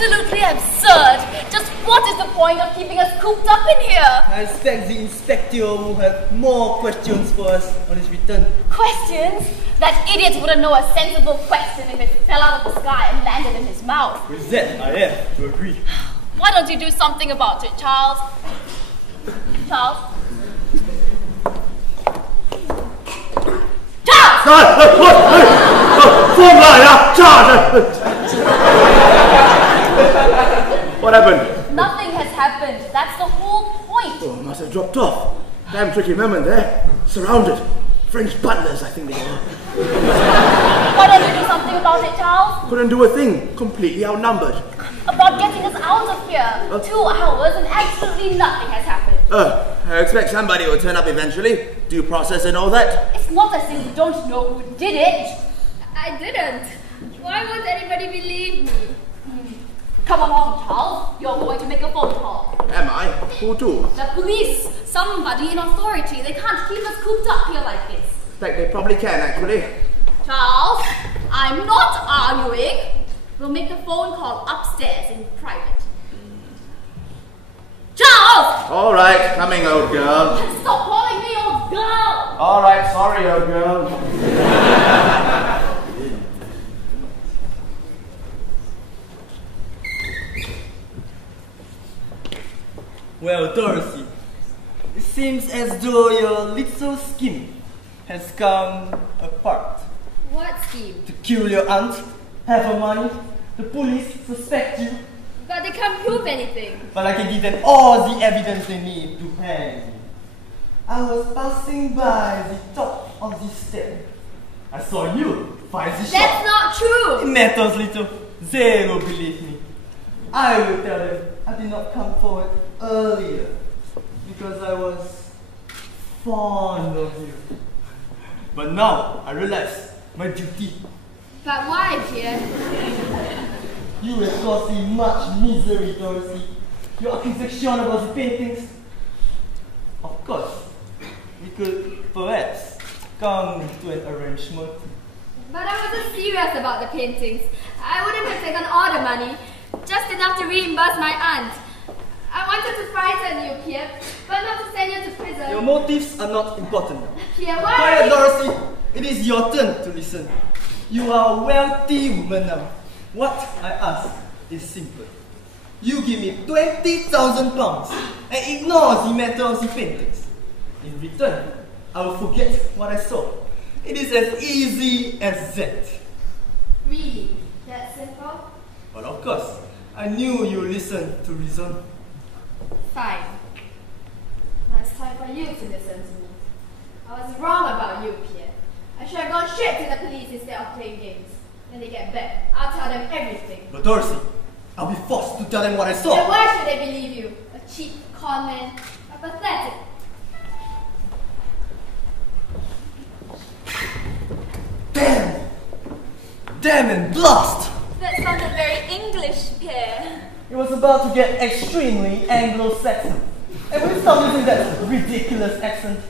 absolutely absurd. Just what is the point of keeping us cooped up in here? I expect the inspector will have more questions for us on his return. Questions? That idiot wouldn't know a sensible question if it fell out of the sky and landed in his mouth. With that, I have to agree. Why don't you do something about it, Charles? Charles? What happened? Nothing has happened. That's the whole point. Oh, must have dropped off. Damn tricky moment there. Surrounded. French butlers, I think they were. Why don't you do something about it, Charles? Couldn't do a thing. Completely outnumbered. About getting us out of here. 2 hours and absolutely nothing has happened. I expect somebody will turn up eventually. Due process and all that. It's not as if you don't know who did it. I didn't. Why would anybody believe me? Come along, Charles. You're going to make a phone call. Am I? Who to? The police. Somebody in authority. They can't keep us cooped up here like this. Expect they probably can, actually. Charles, I'm not arguing. We'll make the phone call upstairs in private. Charles! All right, coming, old girl. Stop calling me old girl! All right, sorry, old girl. Well, Dorothy, it seems as though your little scheme has come apart. What scheme? To kill your aunt, have her money, the police suspect you, But they can't prove anything. but I can give them all the evidence they need to hang you. I was passing by the top of the stair. I saw you fire the shot. That's not It true! matters little. They will believe me. I will tell them I did not come forward earlier because I was fond of you. But now I realize my duty. But why, Pierre? You have caused me much misery, Dorothy. Your accusation about the paintings. Of course, we could perhaps come to an arrangement. But I wasn't serious about the paintings. I wouldn't have taken all the money, just enough to reimburse my aunt. I wanted to frighten you, Pierre, but not to send you to prison. Your motives are not important. Pierre, why? Quiet, Dorothy. It is your turn to listen. You are a wealthy woman now. What I ask is simple. You give me £20,000 and ignore the matter of the paintings. In return, I will forget what I saw. It is as easy as that. Really? That simple? But of course, I knew you would listen to reason. Fine. Now it's time for you to listen to me. I was wrong about you, Pierre. I should have gone straight to the police instead of playing games. When they get back, I'll tell them everything. But Dorothy, I'll be forced to tell them what I Then saw. why should they believe you? A cheap con man, a pathetic. Damn! Damn and blast! That sounded very English, Pierre. It was about to get extremely Anglo-Saxon. And when you start using that ridiculous accent,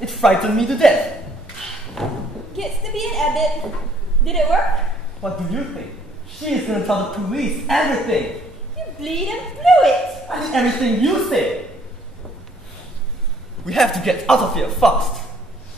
it frightened me to death. Gets to be an abbot. Did it work? What do you think? She's gonna tell the police everything. You bleed and blew it. I did everything you said. We have to get out of here fast.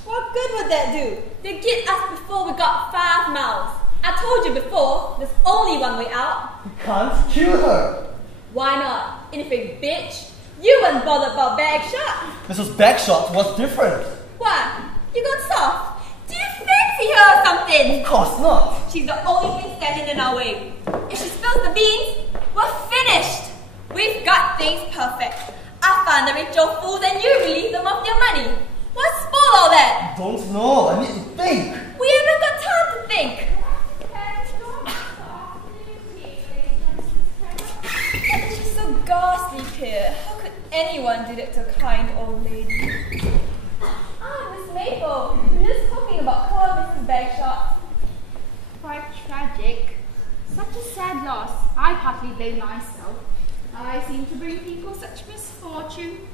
What good would that do? They get us before we got 5 miles. I told you before, there's only one way out. We can't kill her. Why not? Anything, bitch. You weren't bothered about Bagshot. Mrs. Bagshot was different. Why? You got soft. Do you fancy her or something? Of course not. She's the only thing standing in our way. If she spills the beans, we're finished. We've got things perfect. I found the rich old fools and you relieve them of their money. What's spoil all that? Don't know. I need to think. We haven't got time to think. She's so ghastly, Pierre. How could anyone do that to a kind old lady? Ah, Miss Maple. We were just talking about poor Mrs. Bagshot. Quite tragic. Such a sad loss. I partly blame myself. I seem to bring people such misfortune.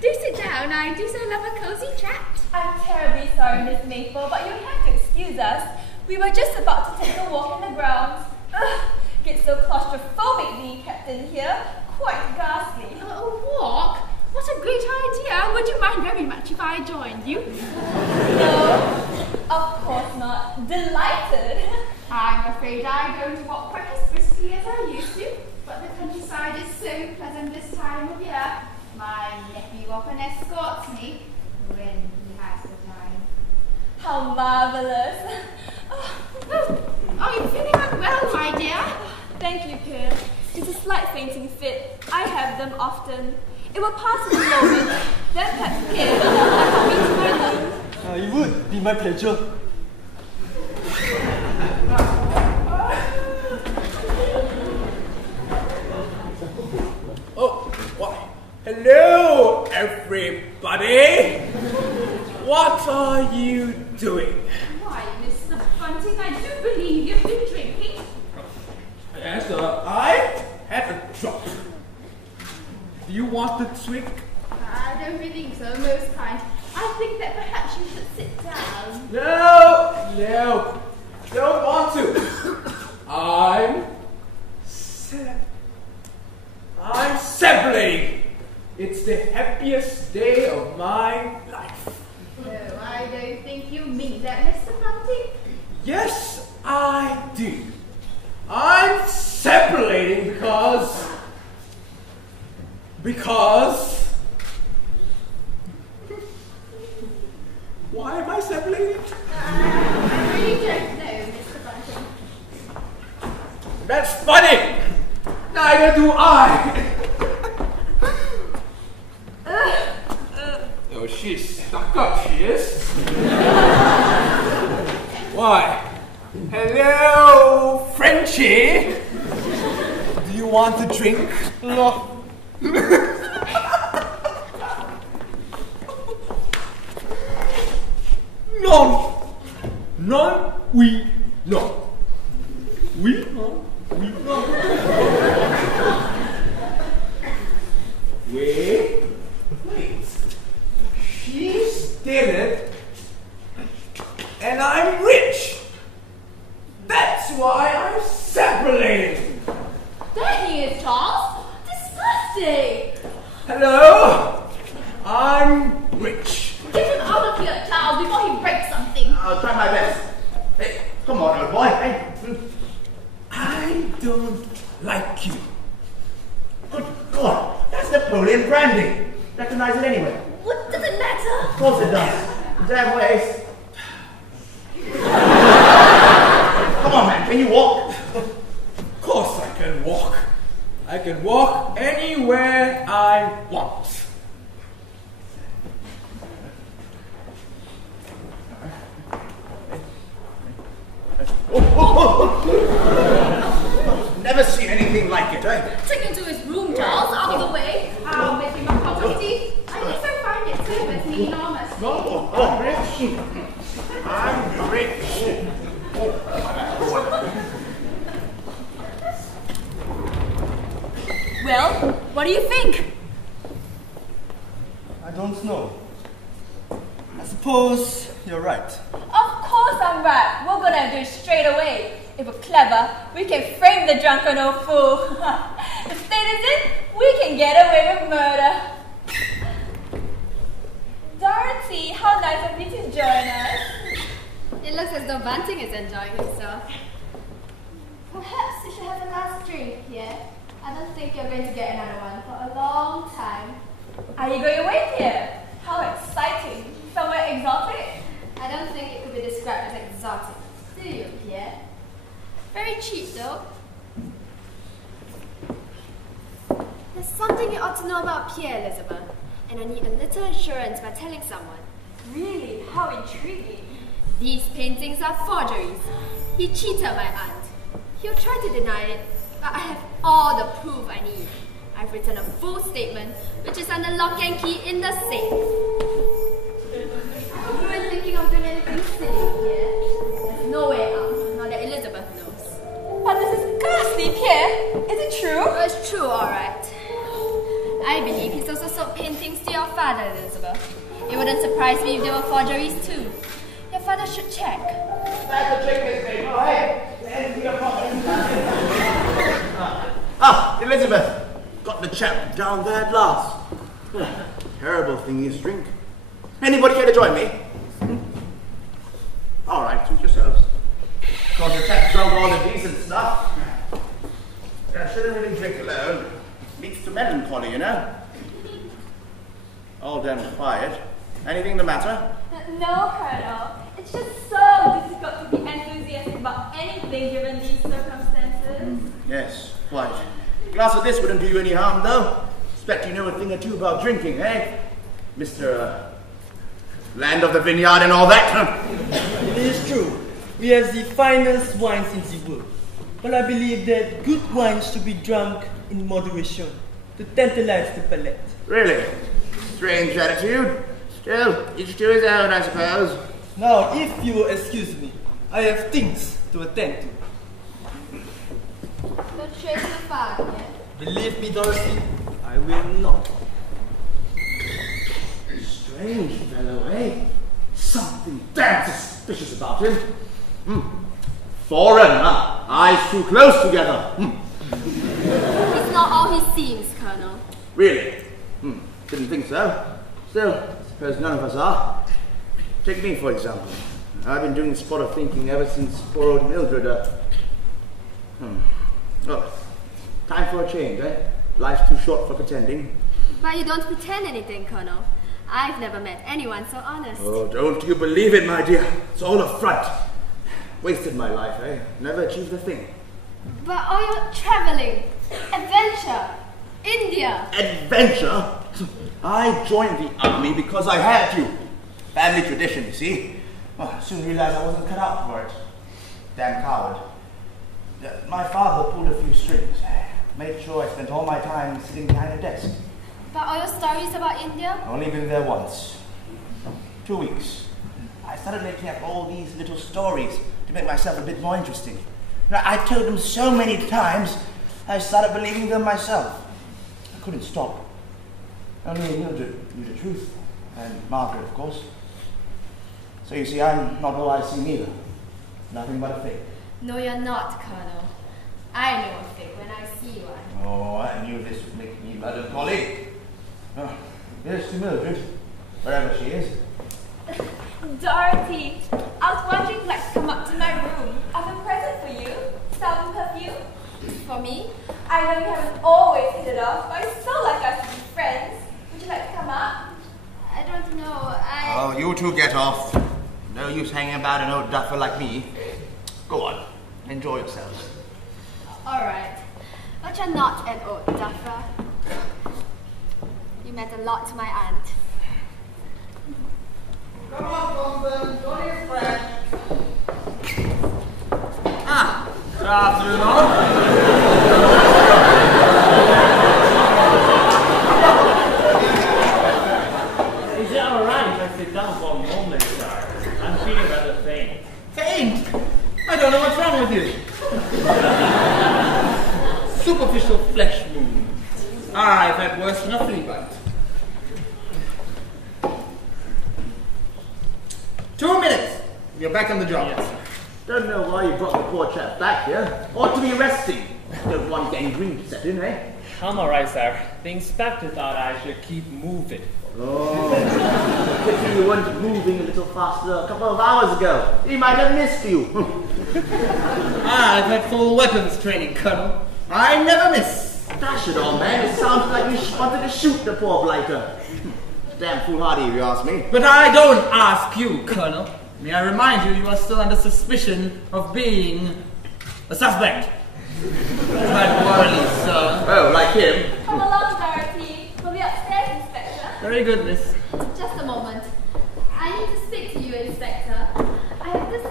Do sit down. I do so love a cozy chat. I'm terribly sorry, Miss Maple, but you'll have to excuse us. We were just about to take a walk in the grounds. Ugh, Get so claustrophobic being kept in here. Quite ghastly. A walk? What a great idea. Would you mind very much if I joined you? No, of course not. Delighted. I'm afraid I don't walk quite as briskly as I used to, but the countryside is so pleasant this time of year. My nephew often escorts me when he has the time. How marvellous. Are you feeling unwell, my dear? Thank you, Pierre. It's a slight fainting fit. I have them often. It will pass in a moment. Then perhaps Pierre will come into my room. It would be my pleasure. Oh, why? Hello, everybody. What are you doing? Why, Mr. Bunting, I do believe you've been drinking. Yes, I had a drop. Do you want the drink? I don't think so, most kind. I think that perhaps you should sit down. No, don't want to. I'm celebrating. It's the happiest day of my life. No, I don't think you mean that, Mr. Bunting. Yes, I do. I'm celebrating because why am I celebrating? I really don't know, Mr. Bunting. That's funny. Neither do I. Oh, she's stuck up, she is. Why? Hello, Frenchie. Do you want to drink? No. None, oui, no. Oui, no, oui, no. Wait. She's did it, and I'm rich. That's why I'm separating. There he is, Charles. Disgusting. Hello, I'm rich. Get him out of here, Charles, before he breaks something. I'll try my best. Hey, come on, old boy. Hey. I don't like you. Good God, that's Napoleon Brandy. Recognize it anyway. What does it matter? Of course it does. Damn ways. Come on, man. Can you walk? Of course I can walk. I can walk anywhere I want. Never seen anything like it, eh? Take him to his room, Charles, out of the way. I'll make him a pot of tea. I also find it seriously enormous. Oh, I'm rich. I'm rich. Well, what do you think? I don't know. I suppose you're right. Of course I'm right. We're gonna do it straight away. If we're clever, we can frame the drunken old fool. If state is in, we can get away with murder. Dorothy, how nice of you to join us. It looks as though Bunting is enjoying himself. Perhaps you should have a last drink, Pierre. I don't think you're going to get another one for a long time. Are you going away, Pierre? How exciting. Somewhere exotic? I don't think it could be described as exotic. Do you, Pierre? Very cheap, though. There's something you ought to know about Pierre, Elizabeth, and I need a little assurance by telling someone. Really? How intriguing. These paintings are forgeries. He cheated my aunt. He'll try to deny it, but I have all the proof I need. I've written a full statement, which is under lock and key in the safe. You weren't thinking of doing anything silly, Pierre. There's no way out, now that Elizabeth knows. But this is ghastly, Pierre. Is it true? Oh, it's true, all right. I believe he's also sold paintings to your father, Elizabeth. It wouldn't surprise me if they were forgeries too. Your father should check. That's a trick, Miss Baker. Hey, let's be a Ah, Elizabeth! Got the chap down there at last. Terrible thing is drink. Anybody care to join me? Alright, suit yourselves. Cause the chap drunk all the decent stuff. I shouldn't really drink alone. Leads to melancholy, you know. All damn quiet. Anything the matter? No, Colonel. It's just so difficult to be enthusiastic about anything given these circumstances. Yes, quite. A glass of this wouldn't do you any harm, though. Expect you know a thing or two about drinking, eh? Mr. Land of the Vineyard and all that. It is true. We have the finest wines in the world. But I believe that good wines should be drunk in moderation to tantalize the palate. Really? Strange attitude. Still, each to his own, I suppose. Now, if you will excuse me, I have things to attend to. Don't stray too far, yeah? Believe me, Dorothy, I will not. Strange fellow, eh? Something damn suspicious about him. Foreign, huh? Eyes too close together. It's not all he seems, Colonel. Really? Didn't think so. Still, suppose none of us are. Take me, for example. I've been doing this spot of thinking ever since poor old Mildred, Well, time for a change, eh? Life's too short for pretending. But you don't pretend anything, Colonel. I've never met anyone so honest. Oh, don't you believe it, my dear. It's all a front. Wasted my life, eh? Never achieved a thing. But all your traveling, adventure, India. Adventure? I joined the army because I had to. Family tradition, you see. Oh, soon realized I wasn't cut out for it. Damn coward. My father pulled a few strings. Made sure I spent all my time sitting behind a desk. But all your stories about India? Only been there once. 2 weeks. I started making up all these little stories to make myself a bit more interesting. Now, I told them so many times, I started believing them myself. I couldn't stop. Only Mildred knew the truth. And Margaret, of course. So you see, I'm not all I seem either. Nothing but a fake. No, you're not, Colonel. I know a fake when I see one. Oh, I knew this would make me melancholy. Oh, here's to Mildred, wherever she is. Dorothy, I was wondering if you'd like to come up to my room. I have a present for you. Some perfume. For me? I know you haven't always hit it off, but it's so like us to be friends. Would you like to come up? I don't know. Oh, you two get off. No use hanging about an old duffer like me. Go on, enjoy yourselves. Alright. But you're not an old duffer. You meant a lot to my aunt. Come on, Thompson, don't get fresh. Good afternoon, all. Is it alright if I sit down for a moment, sir? I'm feeling rather faint. Faint? I don't know what's wrong with you. Superficial flesh wound. I've had worse than a flea bite. 2 minutes. You're back on the job. Yes, sir. Don't know why you brought the poor chap back here. Ought to be arresting. Don't want gangrene to set in, eh? I'm alright, sir. The inspector thought I should keep moving. Oh, pity you weren't moving a little faster a couple of hours ago. He might have missed you. I've had full weapons training, Colonel. I never miss. Dash it all, man. It sounds like you wanted to shoot the poor blighter. Damn foolhardy, if you ask me. But I don't ask you, Colonel. May I remind you, you are still under suspicion of being a suspect. That worries, sir. Oh, like him? Come along, Dorothy. We'll be upstairs, Inspector. Very good, miss. Just a moment. I need to speak to you, Inspector. I have this...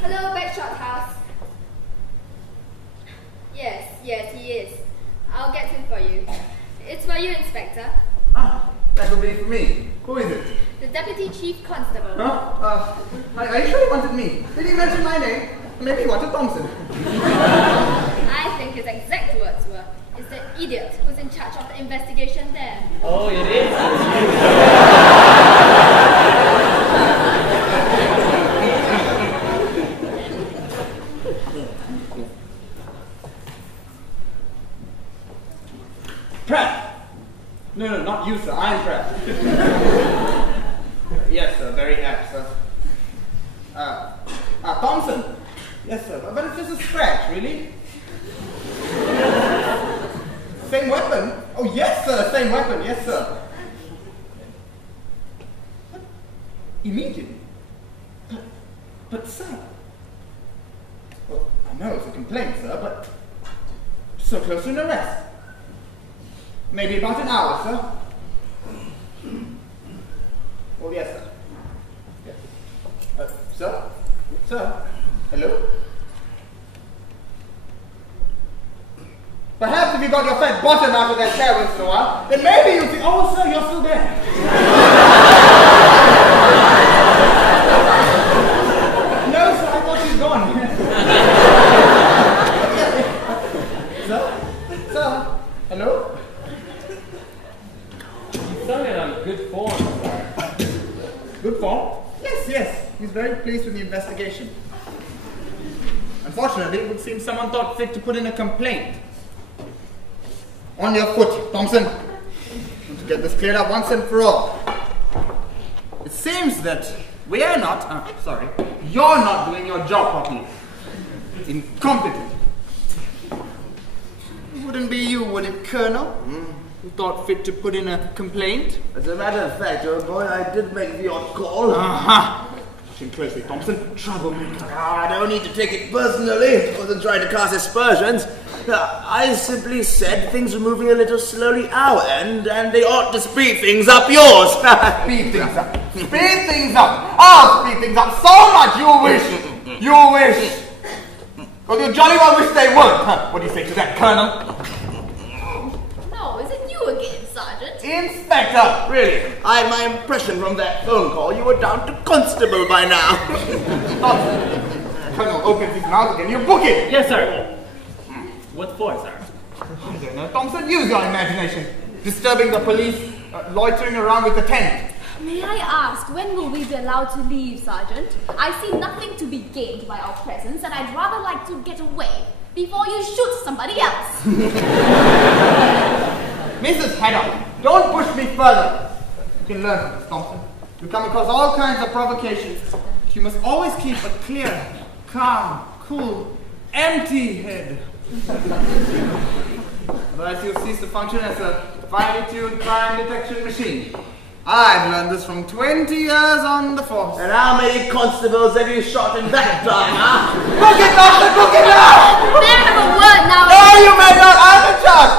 Hello, Backshot House. Yes, he is. I'll get him for you. It's for you, Inspector. Ah, that will be for me. Who is it? The Deputy Chief Constable. Huh? Are you sure he wanted me? Did he mention my name? Maybe he wanted Thompson. I think his exact words were, "Is the idiot who's in charge of the investigation there?" Oh, it is. Pratt! No, not you, sir. I'm Pratt. Yes, sir. Very apt, sir. Thompson. Yes, sir. But it's just a scratch, really. Same weapon? Oh, yes, sir. Same weapon. Yes, sir. But immediately. But, sir. Well, I know it's a complaint, sir, but so close to an arrest. Maybe about an hour, sir. Oh, yes, sir. Yes. Sir? Sir? Hello? Perhaps if you got your fat bottom out of that chair once in a while, then maybe you'll see. Oh, sir, you're still there. No, sir, I thought you'd gone. Sir? Hello? You sounded on good form, sir. Good form? Yes. He's very pleased with the investigation. Unfortunately, it would seem someone thought fit to put in a complaint. On your foot, Thompson. To get this cleared up once and for all. It seems that you're not doing your job properly. Incompetent. It wouldn't be you, would it, Colonel? Who thought fit to put in a complaint? As a matter of fact, old boy, I did make the odd call. Listen closely, Thompson. Troublemaker. I don't need to take it personally. I wasn't trying to cast aspersions. I simply said things were moving a little slowly our end, and they ought to speed things up yours. Speed things up. Speed things up. I'll speed things up so much you wish. You wish. Well, you jolly well wish they would. What do you say to that, Colonel? No, is it you again, Sergeant? Inspector! Really, I had my impression from that phone call you were down to constable by now. Colonel opens his mouth again. You book it! Yes, sir. What for, sir? I don't know. Thompson, use your imagination. Disturbing the police, loitering around with the tent. May I ask, when will we be allowed to leave, Sergeant? I see nothing to be gained by our presence, and I'd rather like to get away before you shoot somebody else. Mrs. Haddock, don't push me further. You can learn from this, Thompson. You come across all kinds of provocations. You must always keep a clear, calm, cool, empty head. Otherwise you'll cease to function as a finely tuned crime detection machine. I've learned this from 20 years on the force. And how many constables have you shot in that time, huh? Book it, Doctor! Book it now! May I have a word now? No, you may not! I'm in charge!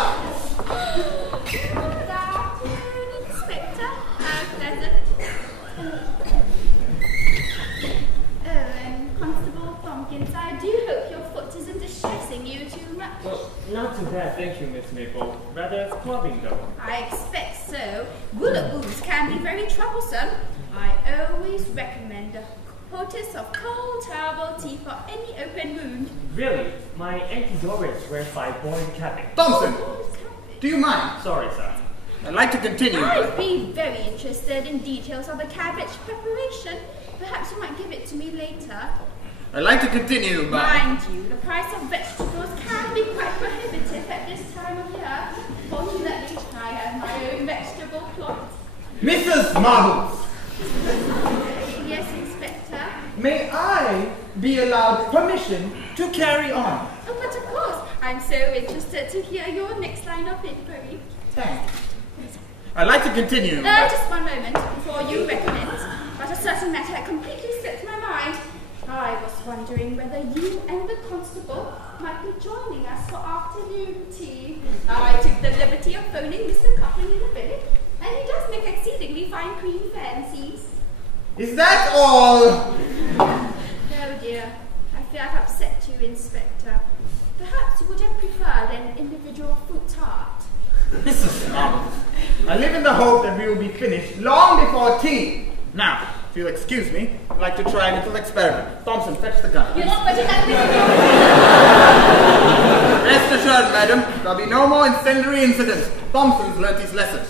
Good afternoon, Inspector. How pleasant. Constable Tompkins, I do hope your foot isn't distressing you too much. Well, not too bad, thank you, Miss Maple. Rather it's clubbing, though. I expect so. Bullet wounds can be very troublesome. I always recommend a poultice of cold herbal tea for any open wound. Really? My Auntie Doris wears my boiled cabbage. Thompson, do you mind? Sorry, sir. I'd like to continue. I'd be very interested in details of the cabbage preparation. Perhaps you might give it to me later. I'd like to continue, but... Mind you, the price of vegetables can be quite prohibitive at this time of year. Fortunately, I have my own vegetable plot. Mrs. Marbles, Yes, Inspector. may I be allowed permission to carry on? Oh, but of course, I'm so interested to hear your next line of inquiry. Thanks. I'd like to continue. Just one moment before you recommence. But a certain matter completely slipped my mind. I was wondering whether you and the constable might be joining us for afternoon tea. I took the liberty of phoning Mr. Coupling in the village, and he does make exceedingly fine cream fancies. Is that all? Oh dear, I fear I've upset you, Inspector. Perhaps you would have preferred an individual fruit tart. Mrs. Marbles, I live in the hope that we will be finished long before tea. Now, if you'll excuse me, I'd like to try a little experiment. Thompson, fetch the gun. You're not putting that Rest assured, madam, there'll be no more incendiary incidents. Thompson's learnt his lesson.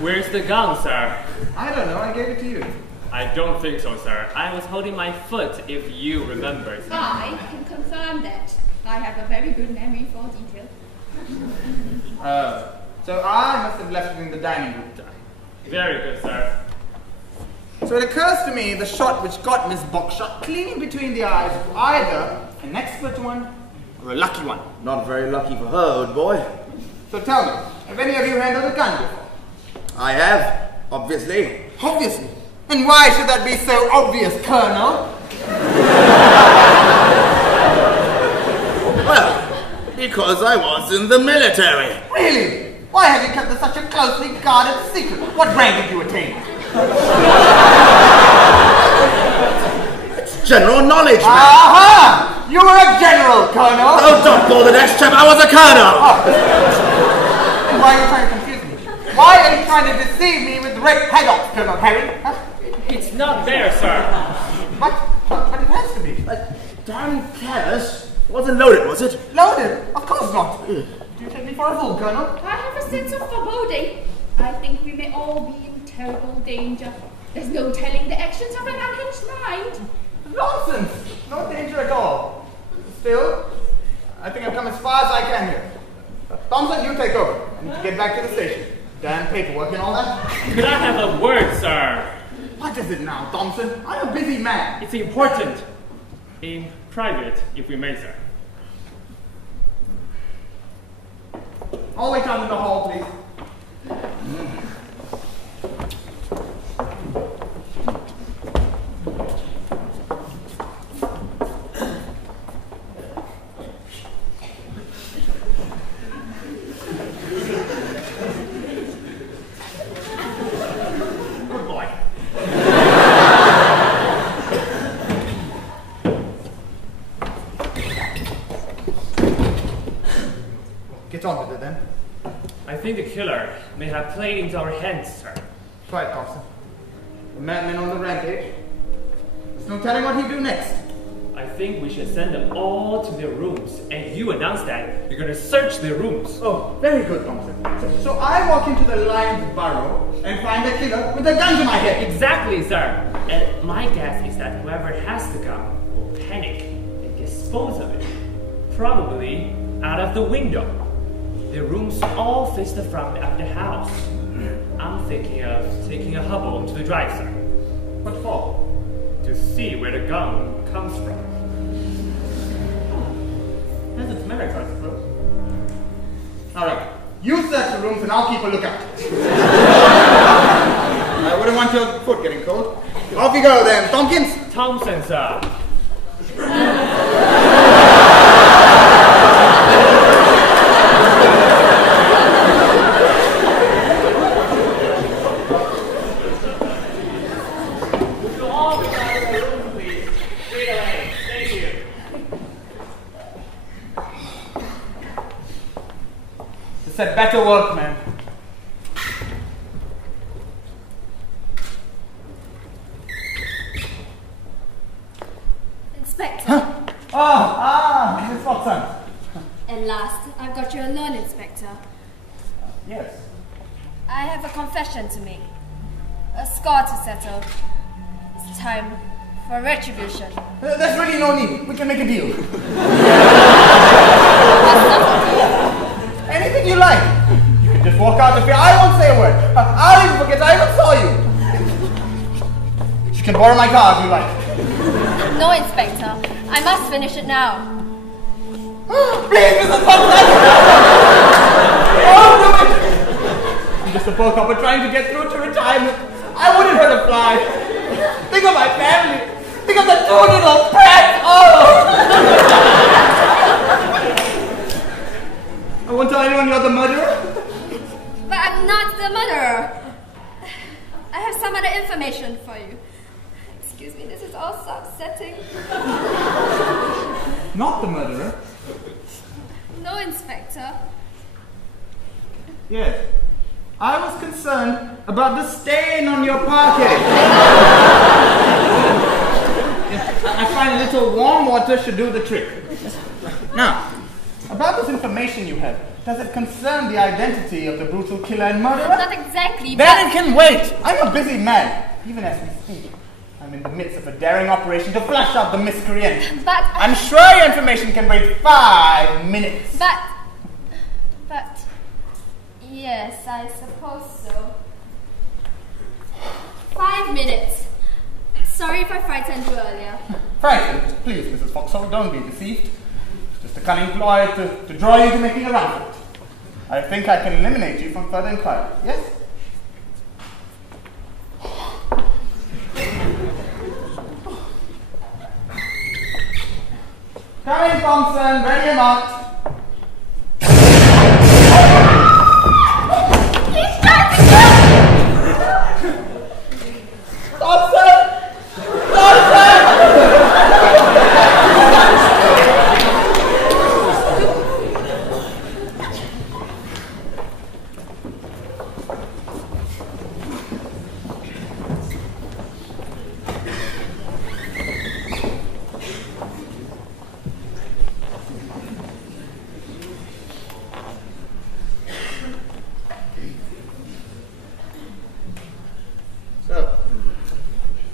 Where's the gun, sir? I don't know, I gave it to you. I don't think so, sir. I was holding my foot, if you remember, sir. I can confirm that. I have a very good memory for detail. So I must have left it in the dining room. Very good, sir. So it occurs to me the shot which got Miss Buckshot clean between the eyes was either an expert one or a lucky one. Not very lucky for her, old boy. So tell me, have any of you handled a gun before? I have, obviously. Obviously. And why should that be so obvious, Colonel? Well, because I was in the military. Really? Why have you kept such a closely guarded secret? What rank did you attain? It's general knowledge, man. Aha! You were a general, Colonel. Oh, don't call the next chap. I was a colonel. And why are you trying to confuse me? Why are you trying to deceive me with red paddocks, Colonel Harry? Huh? It's not there, sir. But it has to be. Damn careless. Wasn't loaded, was it? Loaded? Of course not. Do you take me for a fool, Colonel? I have a sense of foreboding. I think we may all be in terrible danger. There's no telling the actions of an unhinged mind. Nonsense! No danger at all. Still, I think I've come as far as I can here. Thompson, you take over. I need to get back to the station. Damn paperwork and all that. Could I have a word, sir? What is it now, Thompson? I'm a busy man. It's important. In private, if we may, sir. I'll wait down in the hall, please. Good boy. Get on with it then. I think the killer may have played into our hands, sir. Try it, Thompson. The madman on the rampage. There's no telling what he'd do next. I think we should send them all to their rooms, and you announce that you're gonna search their rooms. Oh, very good, Thompson. So I walk into the lion's burrow and find the killer with a gun to my head. Exactly, sir. And my guess is that whoever has the gun will panic and dispose of it. Probably out of the window. The rooms all face the front of the house. I'm thinking of taking a Hubble to the drive, sir. What for? To see where the gun comes from. Has its merits, I suppose. All right. You search the rooms and I'll keep a lookout. I wouldn't want your foot getting cold. Off you go then, Tompkins. Thompson, sir. So all the guys in the room, please. Straight away. Thank you. It's a better work, man. Inspector. Miss Watson. At last, I've got you alone, Inspector. Yes. I have a confession to make. A score to settle. It's time for retribution. There's really no need. We can make a deal. Anything you like. You can just walk out of here. I won't say a word. I'll even forget I even saw you. You can borrow my car if you like. No, Inspector. I must finish it now. Please, Mrs. Thompson! Oh, do it! I'm just a poor copper trying to get through to retirement. I wouldn't hurt a fly. Think of my family. Think of the two little brats. Oh! I won't tell anyone you're the murderer. But I'm not the murderer. I have some other information for you. Excuse me, this is all so upsetting. Not the murderer? No, Inspector. Yes. I was concerned about the stain on your parquet. Yes, I find a little warm water should do the trick. Now, about this information you have, does it concern the identity of the brutal killer and murderer? Not exactly, Then it can wait. I'm a busy man, even as we speak. I'm in the midst of a daring operation to flush out the miscreant. But... I'm sure your information can wait 5 minutes. But... Yes, I suppose so. 5 minutes. Sorry if I frightened you earlier. Frightened? Please, Mrs. Foxhole, don't be deceived. It's just a cunning ploy to draw you to making a run for it. I think I can eliminate you from further inquiry. Yes? Come in, Thompson. Ready or not? He's trying to kill me! Thompson! Thompson! So,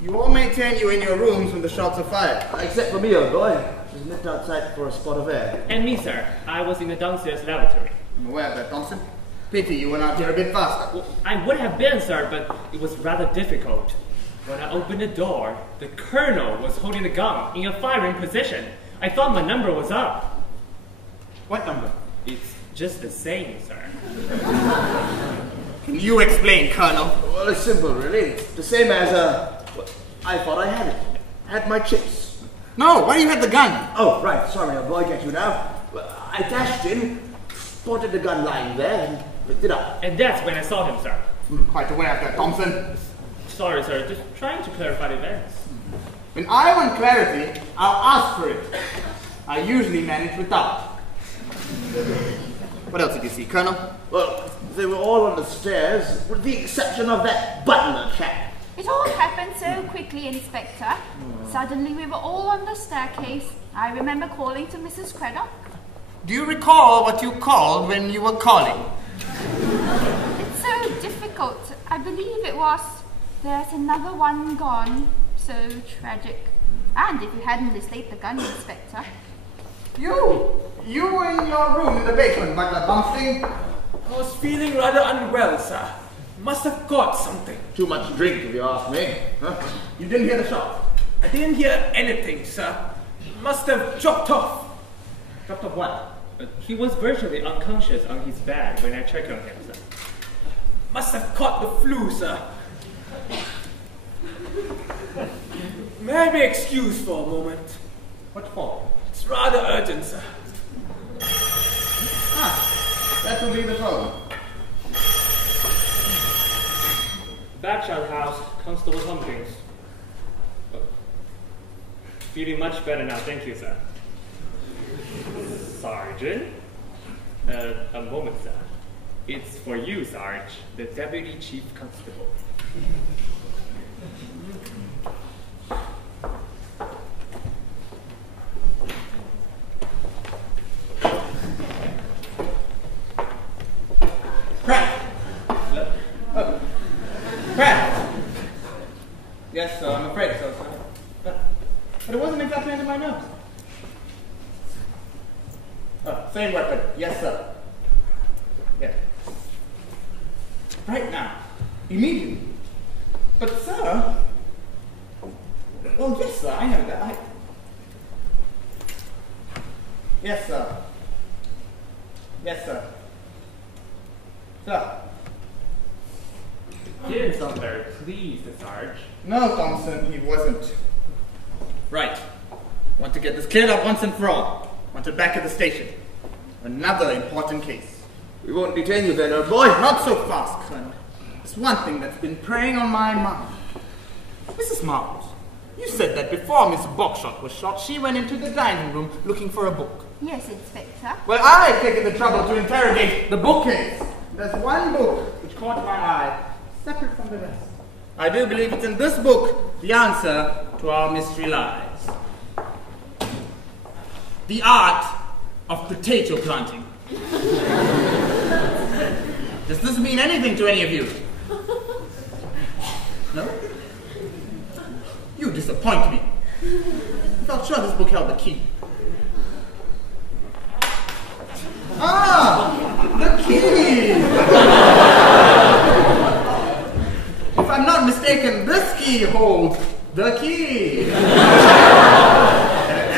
you all maintain you in your rooms when the shots are fired. Except for me, old boy. Just nipped outside for a spot of air. And me, sir. I was in the downstairs lavatory. I'm aware of that, Thompson. Pity you went out here a bit faster. Well, I would have been, sir, but it was rather difficult. When I opened the door, the colonel was holding the gun in a firing position. I thought my number was up. What number? It's just the same, sir. Can you explain, Colonel? Well, it's simple, really. The same as, I thought I had it. Had my chips. No, why do you have the gun? Oh, right. Sorry, old boy, get you now. I dashed in, spotted the gun lying there, and picked it up. And that's when I saw him, sir. Quite aware of that, Thompson. Sorry, sir. Just trying to clarify the events. When I want clarity, I'll ask for it. I usually manage without. What else did you see, Colonel? Well, they were all on the stairs, with the exception of that butler chap. It all happened so quickly, Inspector. Suddenly we were all on the staircase. I remember calling to Mrs. Craddock. Do you recall what you called when you were calling? It's so difficult. I believe it was, "There's another one gone." So tragic. And if you hadn't mislaid the gun, Inspector. You were in your room in the basement, Butler Bumstead. I was feeling rather unwell, sir. Must have caught something. Too much drink, if you ask me. Huh? You didn't hear the shot. I didn't hear anything, sir. Must have dropped off. Dropped off what? He was virtually unconscious on his bed when I checked on him, sir. Must have caught the flu, sir. May I be excused for a moment? What for? It's rather urgent, sir. That will be the phone. Bagshot House, Constable Tompkins. Feeling much better now, thank you, sir. Sergeant? A moment, sir. It's for you, Sarge, the Deputy Chief Constable. Pratt! Yes, sir, I'm afraid so, sir. But it wasn't exactly under my nose. Same weapon. Yes, sir. Yes. Right now. Immediately. But, sir... Oh, yes, sir, I know that. Yes, sir. Yes, sir. Sir. He didn't sound very pleased, Sarge. No, Thompson, he wasn't. Right. Want to get this cleared up once and for all. Want it back at the station. Another important case. We won't detain you then, old boy. Not so fast, Colonel. There's one thing that's been preying on my mind. Mrs. Marbles, you said that before Miss Buckshot was shot, she went into the dining room looking for a book. Yes, Inspector. Well, I've taken the trouble to interrogate the bookcase. There's one book which caught my eye, separate from the rest. I do believe it's in this book the answer to our mystery lies. The art of potato planting. Does this mean anything to any of you? No? You You disappoint me. I felt sure this book held the key. Ah, the key! If I'm not mistaken, this key holds the key. And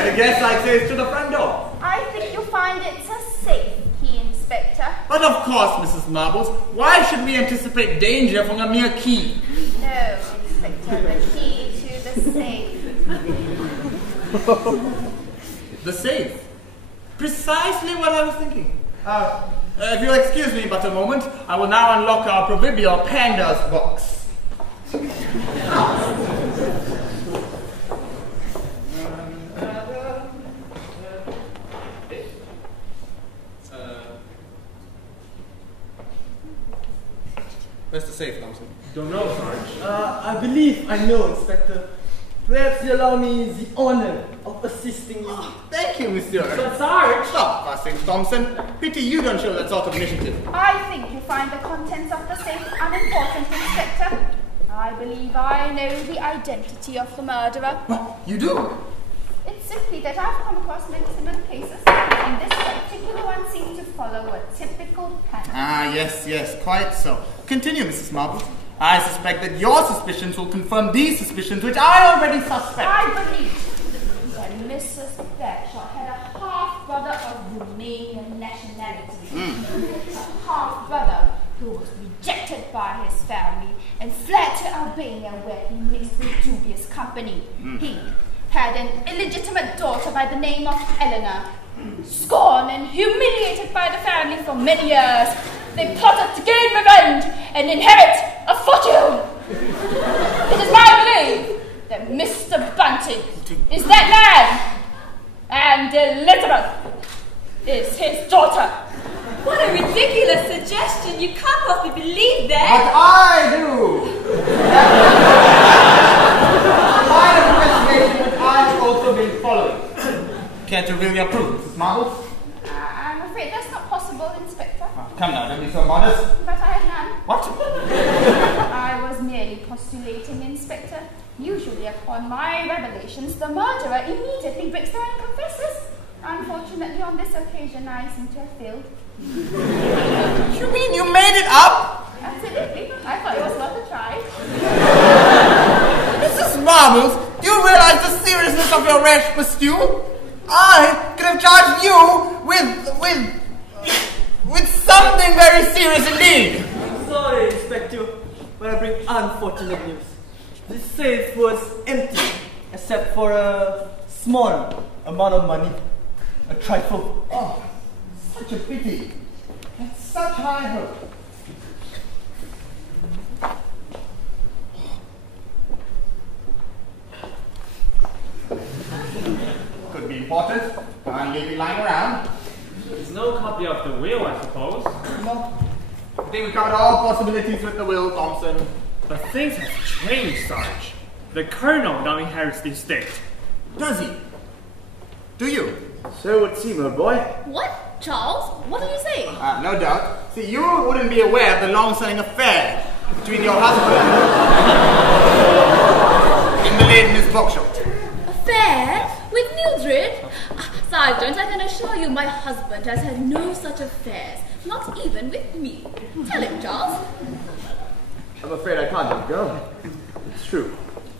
I guess I'd say it's to the front door. I think you'll find it's a safe key, Inspector. But of course, Mrs. Marbles, why should we anticipate danger from a mere key? No, Inspector, the key to the safe. The safe. Precisely what I was thinking. If you'll excuse me but a moment, I will now unlock our proverbial panda's box. Where's the safe, Thompson? Don't know, Sarge. I believe I know, Inspector. Perhaps you allow me the honor of assisting you. Thank you, monsieur. But Sarge! Stop fussing, Thompson. Pity you don't show that sort of initiative. I think you find the contents of the safe unimportant, Inspector. I believe I know the identity of the murderer. What? You do? It's simply that I've come across many similar cases, and this particular one seems to follow a typical pattern. Ah, yes, quite so. Continue, Mrs. Marbles. I suspect that your suspicions will confirm these suspicions which I already suspect. I believe that Mrs. Bagshot had a half-brother of Romanian nationality. A half-brother who was rejected by his family and fled to Albania where he mixed with dubious company. He had an illegitimate daughter by the name of Eleanor. Scorned and humiliated by the family for many years, they plotted to gain revenge and inherit a fortune. It is my belief that Mr. Bunting is that man, and Elizabeth is his daughter. What a ridiculous suggestion! You can't possibly believe that! But I do! Line of investigation which I've also been following. Care to reveal your proof, Mrs. Marbles? I'm afraid that's not possible, Inspector. Oh, come now, don't be so modest. But I have none. What? I was merely postulating, Inspector. Usually upon my revelations, the murderer immediately breaks down and confesses. Unfortunately, on this occasion, I seem to have failed. You mean you made it up? Absolutely. I thought it was worth a try. Mrs. Marbles, do you realize the seriousness of your rash pursuit? I could have charged you with something very serious indeed. Sorry, Inspector, but I bring unfortunate news. The safe was empty, except for a small amount of money. A trifle. Oh, such a pity. That's such high hope. Could be important. Can't leave it lying around. There's no copy of the will, I suppose. No. I think we covered all possibilities with the will, Thompson. But things have changed, Sarge. The Colonel now inherits the estate. Does he? Do you? So would seem, old boy. What? Charles? What are you saying? No doubt. See, you wouldn't be aware of the long-standing affair between your husband and the lady Miss Buckshot. Affair? With Mildred? Sergeant, I can assure you my husband has had no such affairs. Not even with me. Tell him, Charles. I'm afraid I can't let go. It's true.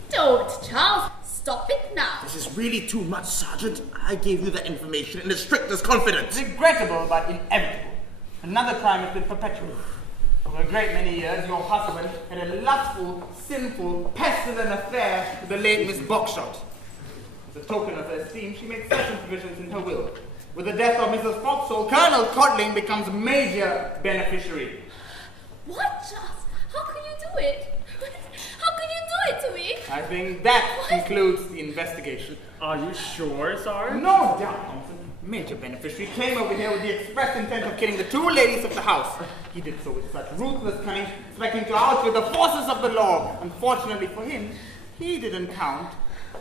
Don't, Charles. Stop it now. This is really too much, Sergeant. I gave you that information in the strictest confidence. Regrettable, but inevitable. Another crime has been perpetuated. For a great many years, your husband had a lustful, sinful, pestilent affair with the late Miss Buckshot. As a token of her esteem, she made certain provisions in her will. With the death of Mrs. Foxhall, Colonel Codling becomes major beneficiary. What, Charles? How can you do it? How can you do it to me? I think that concludes the investigation. Are you sure, Sarge? No doubt, Thompson. Major beneficiary came over here with the express intent of killing the two ladies of the house. He did so with such ruthless cunning, expecting to outwit the forces of the law. Unfortunately for him, he didn't count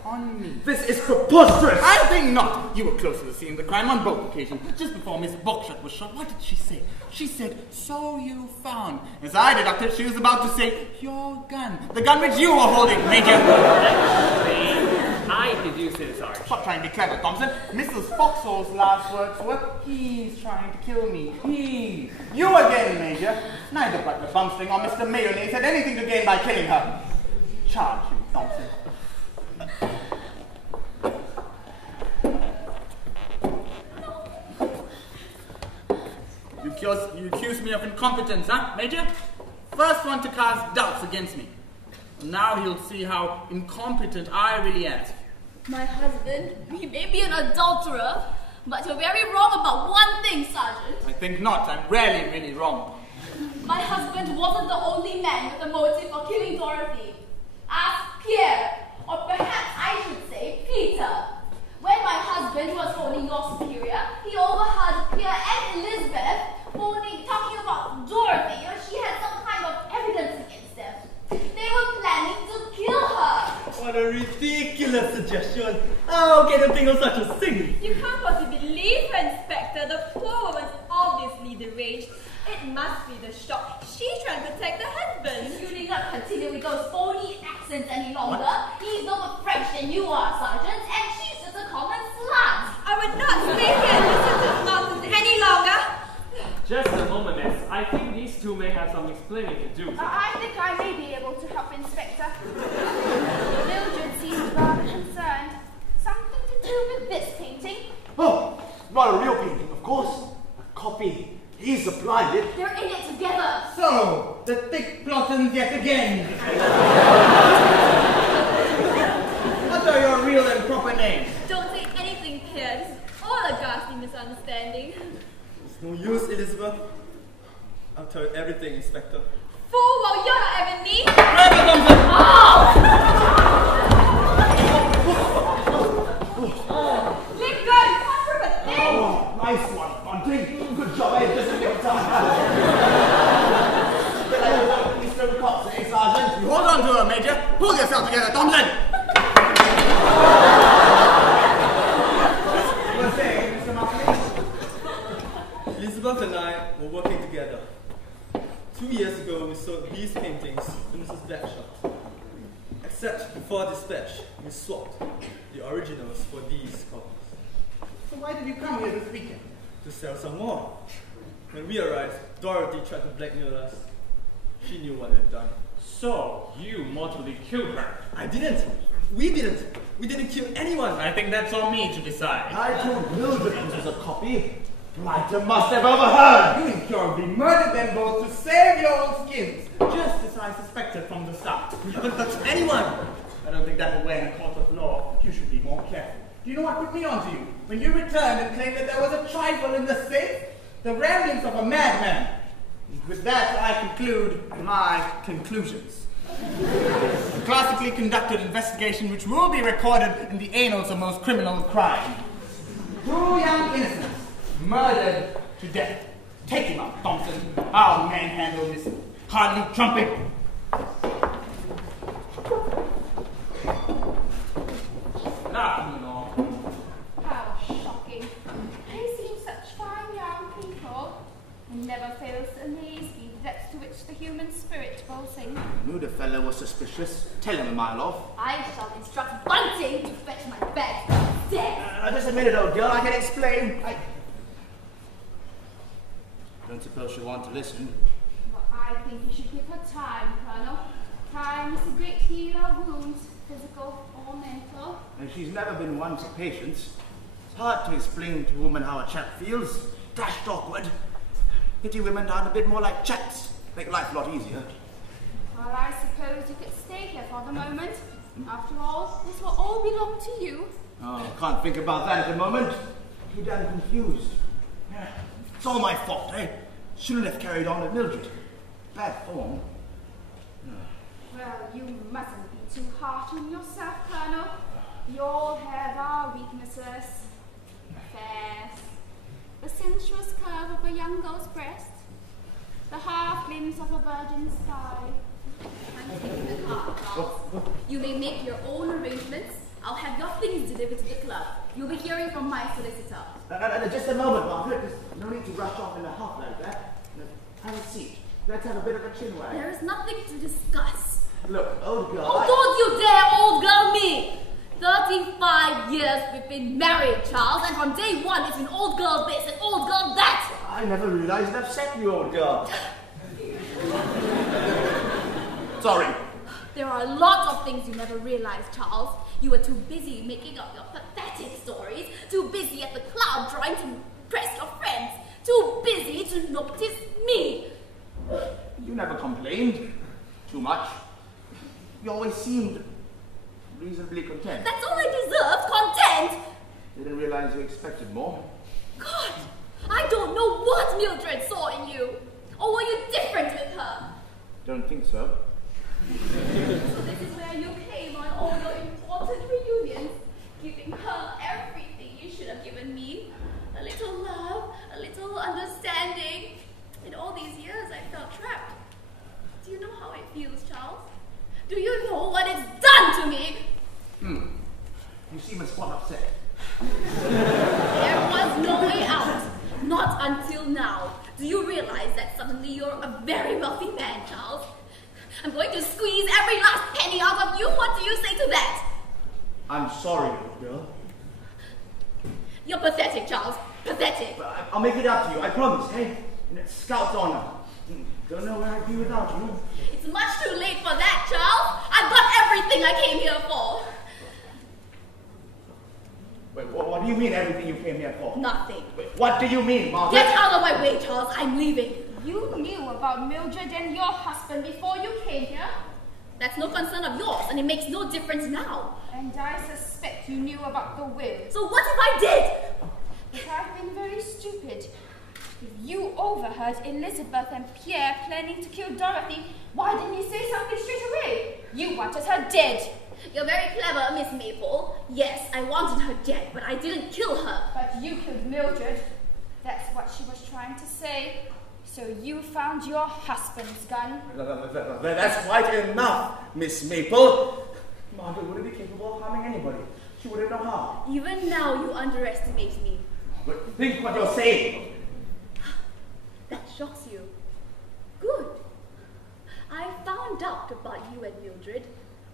on me. This is preposterous! I think not. You were close to the scene of the crime on both occasions. Just before Miss Buckshot was shot, what did she say? She said, "So you found." As I deducted, she was about to say, "Your gun." The gun which you were holding, Major. I deduced it, Sarge. Stop trying to be clever, Thompson. Mrs. Foxall's last words were, "He's trying to kill me. He." You again, Major. Neither Butler Bumstring or Mr. Mayonnaise had anything to gain by killing her. Charge you, Thompson. You accuse me of incompetence, huh, Major? First one to cast doubts against me. Now he'll see how incompetent I really am. My husband, he may be an adulterer, but you're very wrong about one thing, Sergeant. I think not. I'm rarely really wrong. My husband wasn't the only man with a motive for killing Dorothy. Ask Pierre, or perhaps I should say Peter. When my husband was phoning your superior, he overheard Pierre and Elizabeth talking about Dorothy, or she had some kind of evidence against them. They were planning to kill her. What a ridiculous suggestion! How can you think of such a thing? You can't possibly believe her, Inspector. The poor woman's obviously deranged. It must be the shock. She's trying to protect her husband. You need not continue with those phony accents any longer. He's no more French than you are, Sergeant, and she's just a common slut. I would not stay here and listen to this nonsense any longer. Just a moment, miss. I think these two may have some explaining to do. I think I may be able to help, Inspector. Mildred seems rather concerned. Something to do with this painting? Oh, not a real painting, of course. A copy. He supplied it. They're in it together. So, the thick plottins yet again. What are your real and proper names? Don't say anything, Pierre. This is all a ghastly misunderstanding. It's no use, Elizabeth. I'll tell you everything, Inspector. Fool, while you're not having me. Driver Thompson! Let go! You can't prove a thing! Oh, nice one, Bunting. Good job, eh? Just a bit of time. But I was these little cops, eh, Sergeant? You hold on to her, Major. Pull yourself together, Thompson! You were saying, Mr. Markley? Elizabeth and I were working together. 2 years ago, we sold these paintings to Mrs. Blackshot. Except before dispatch, we swapped the originals for these copies. So why did you come here this weekend? To sell some more. When we arrived, Dorothy tried to blackmail us. She knew what they'd done. So, you mortally killed her. I didn't. We didn't. We didn't kill anyone. I think that's on me to decide. I told Mildred this was a copy. Writer must have overheard. You incurably murdered them both to save your own skins, just as I suspected from the start. We haven't touched anyone. I don't think that will weigh in a court of law. You should be more careful. Do you know what put me on to you? When you returned and claimed that there was a trifle in the safe, the ramblings of a madman. With that, I conclude my conclusions. A classically conducted investigation which will be recorded in the annals of most criminal crime. 2 young innocents murdered to death. Take him out, Thompson. I'll manhandle this hardly trumpet. Good afternoon, all. How shocking. They seem such fine young people. It never fails to amaze me the depths to which the human spirit will sink. I knew the fellow was suspicious. Tell him a mile off. I shall instruct Bunting to fetch my bag downstairs. Just a minute, old girl. I can explain. I don't suppose she'll want to listen. But I think you should give her time, Colonel. Time is a great healer of wounds, physical or mental. And she's never been one for patience. It's hard to explain to a woman how a chap feels. Dashed awkward. Pity women aren't a bit more like chaps. Make life a lot easier. Well, I suppose you could stay here for the moment. After all, this will all belong to you. Oh, can't think about that at the moment. Too damn confused. It's all my fault, eh? Shouldn't have carried on with Mildred. Bad form. Well, you mustn't be too hard on yourself, Colonel. We all have our weaknesses. Affairs. The sensuous curve of a young girl's breast. The half glimpse of a virgin's thigh. I'm taking the car, Charles. You may make your own arrangements. I'll have your things delivered to the club. You'll be hearing from my solicitor. Just a moment, Margaret. There's no need to rush off in a huff like that. Have a seat. Let's have a bit of a chin wag. There is nothing to discuss. Look, old girl. Oh, don't you dare old girl me! 35 years we've been married, Charles, and from day one it's been old girl this and old girl that. I never realized it upset you, old girl. Sorry. There are a lot of things you never realized, Charles. You were too busy making up your pathetic stories, too busy at the club trying to impress your friends, too busy to notice me. You never complained too much. You always seemed reasonably content. That's all I deserved, content. Didn't realize you expected more. God, I don't know what Mildred saw in you. Or were you different with her? Don't think so. So this is where you came on all your important reunions, giving her everything you should have given me. A little love, a little understanding. In all these years, I felt trapped. Do you know how it feels, Charles? Do you know what it's done to me? You seem a spot upset. There was no way out. Not until now. Do you realize that suddenly you're a very wealthy man, Charles? I'm going to squeeze every last penny out of you. What do you say to that? I'm sorry, old girl. You're pathetic, Charles. Pathetic. But I'll make it up to you, I promise, hey? Scout's honor. Don't know where I'd be without you. It's much too late for that, Charles. I've got everything I came here for. Wait, what do you mean everything you came here for? Nothing. Wait, what do you mean, Margaret? Get out of my way, Charles. I'm leaving. You knew about Mildred and your husband before you came here? That's no concern of yours, and it makes no difference now. And I suspect you knew about the will. So what if I did? But I've been very stupid. If you overheard Elizabeth and Pierre planning to kill Dorothy, why didn't you say something straight away? You wanted her dead. You're very clever, Miss Maple. Yes, I wanted her dead, but I didn't kill her. But you killed Mildred. That's what she was trying to say. So you found your husband's gun. That's quite enough, Miss Maple. Margaret wouldn't be capable of harming anybody. She wouldn't know how. Even now, you underestimate me. But think what you're saying. That shocks you. Good. I found out about you and Mildred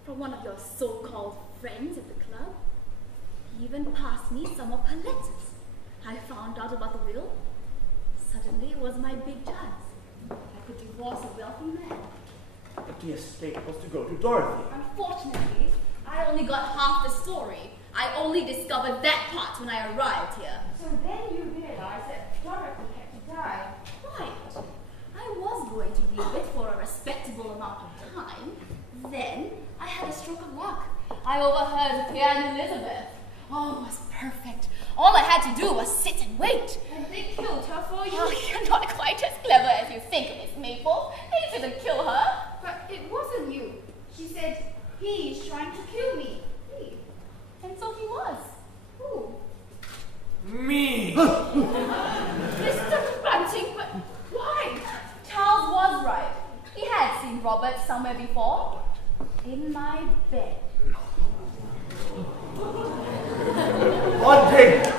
from one of your so-called friends at the club. He even passed me some of her letters. I found out about the will. Suddenly, it was my big chance. I could divorce a wealthy man. But the estate was to go to Dorothy. Unfortunately, I only got half the story. I only discovered that part when I arrived here. So then you realized that Dorothy had to die. Right. I was going to leave it for a respectable amount of time. Then, I had a stroke of luck. I overheard Pierre and Elizabeth. Oh, it was perfect. All I had to do was sit and wait. And they killed her for you. Oh, you're not quite as clever as you think, Miss Maple. They didn't kill her. But it wasn't you. She said, he's trying to kill me. He. And so he was. Who? Me! Mr. Bunting, but why? Charles was right. He had seen Robert somewhere before. In my bed. Bunting!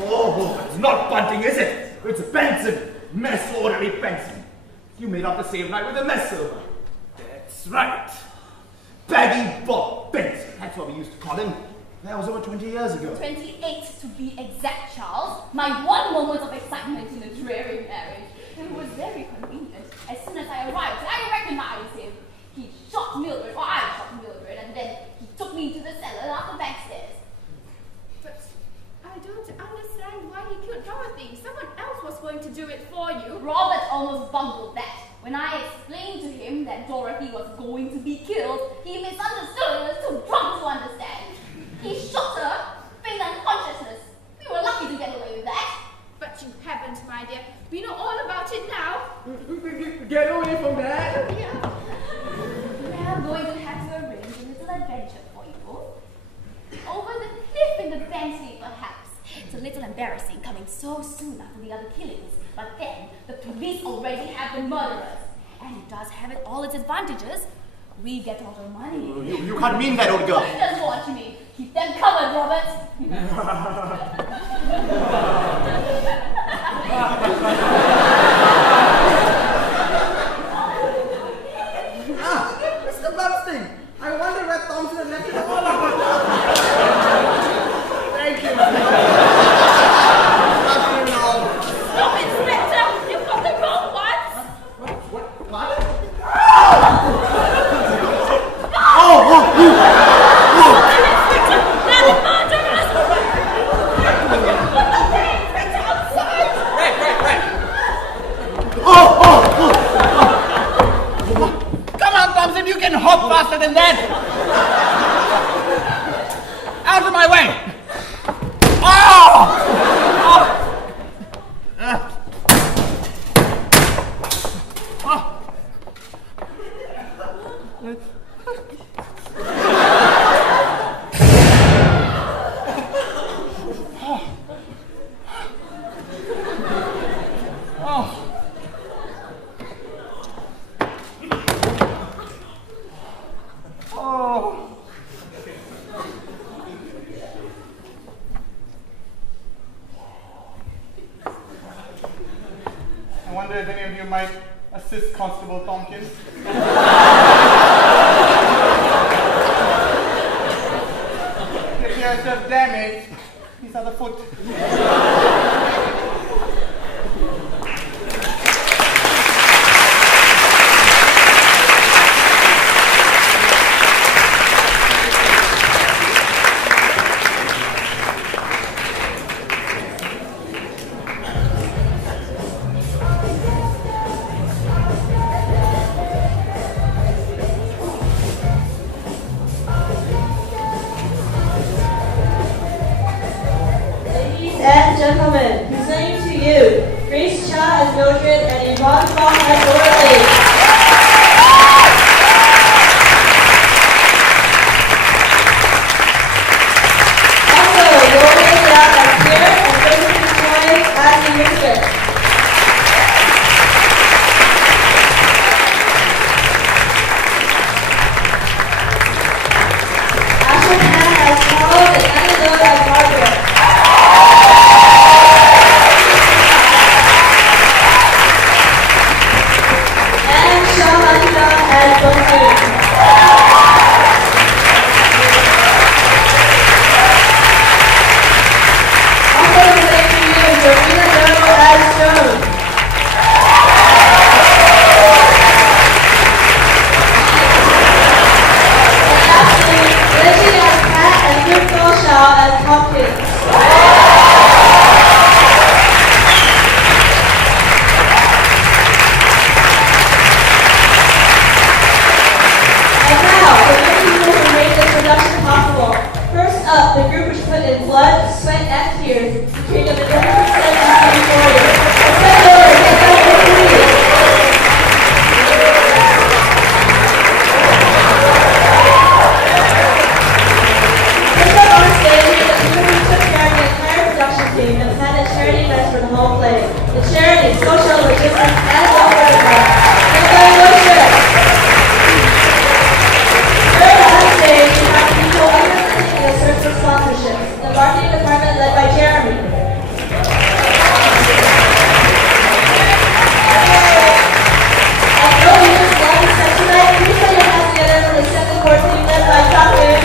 Oh, it's not Bunting, is it? It's Benson. Mess orderly Benson. You made up the same night with the mess server. That's right. Baggy Bob Benson. That's what we used to call him. That was over 20 years ago. 28 to be exact, Charles. My one moment of excitement in a dreary marriage. It was very convenient. As soon as I arrived, I recognized him. He shot Mildred, or I shot Mildred, and then he took me to the cellar and up the back stairs. But I don't understand why he killed Dorothy. Someone else was going to do it for you. Robert almost bungled that. When I explained to him that Dorothy was going to be killed, he misunderstood and was too drunk to understand. He shot her, feigned unconsciousness. We were lucky to get away with that. But you haven't, my dear. We know all about it now. Get away from that! Yeah. We're going to have to arrange a little adventure for you. Over the cliff in the Bentley, perhaps. It's a little embarrassing coming so soon after the other killings. But then, the police already have the murderers. And it does have all its advantages. we get all the money. You can't mean that, old girl. That's what you mean. Keep them covered, Robert. Mr. Blumstein, I wonder where Thompson had left it all. Thank you, Mr. Stop, Inspector! You've got the wrong ones! What? Oh! Inspector! They're the murderers! Inspector, outside! Right. Come on, Thompson, you can hop faster than that. Out of my way. I wonder if any of you might assist Constable Tompkins. He appears to have damaged his other foot. Ladies and gentlemen, presenting to you Grace Cha as Mildred and Yvonne Fong as Dorothy. Also, Lauren Yap as Pierre and Joseph Choi as the mistress. Ashley Pan as Charles and Annabelle as Margaret. And Shahanita as Bunty. Also presenting to you Jovina Doe as Joan. And lastly, Reggie as Pat and Victor Shaw as Hopkins. And now, the many people who made this production possible. First up, the group which put in blood, sweat, and tears to create a magnificent and story. Let's over, get back to the movie. First up on stage is the people who took care of the entire production team and planned a charity event for the whole play. The charity, social, logistics, and welfare department. Led by Moshe. Third on stage, we have people unrelenting in the search for sponsorships. The marketing department led by Jeremy. And no leaders led the set tonight. Please put your hands together for the second core team led by Captain.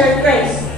Esther Grace.